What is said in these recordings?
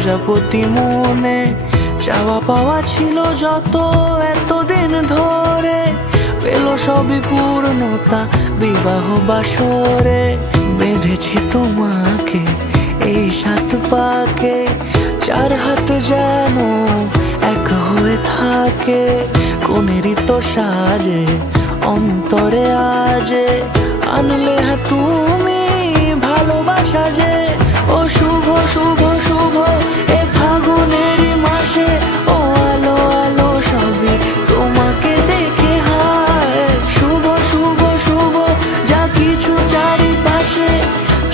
প্রজাপতি মনে চাওয়া পাওয়া ছিল যত এতদিন ধরে, পেল সবই পূর্ণতা বিবাহ বাসরে। বেঁধেছি তোমাকে এই 7 পাকে, 4 হাত যেন এক হয়ে থাকে। কোনেরই তো সাজে অন্তরে আজে, আনলে তুমি ভালোবাসা যে। ও শুভ শুভ শুভ এ ফাগুনেরই মাসে, ও আলো আলো সবই তোমাকে দেখে হায়। শুভ শুভ শুভ যা কিছু চারিপাশে,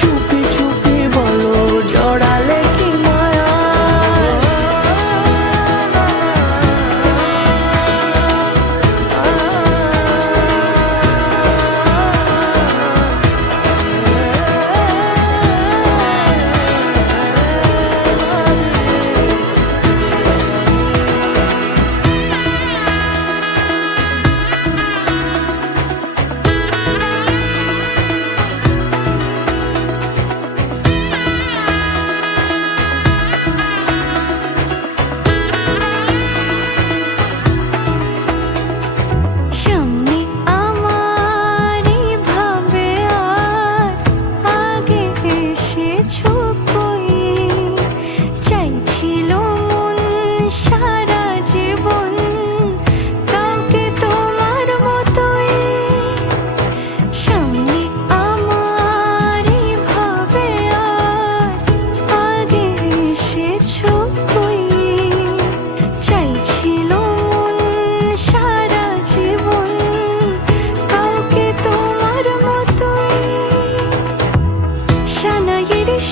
চুপি চুপি বলো জড়ালে কি মায়া।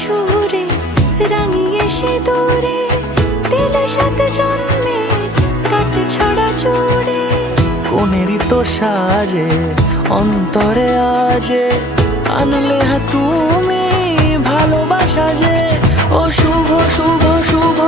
সুরে রাঙিয়ে সে দূরে দিলে 7 জন্মের কাটে ছড়া জোরে। কোনেরই তো সাজে অন্তরে আজে, আনলে তুমি ভালোবাসা যে। ও শুভ শুভ শুভ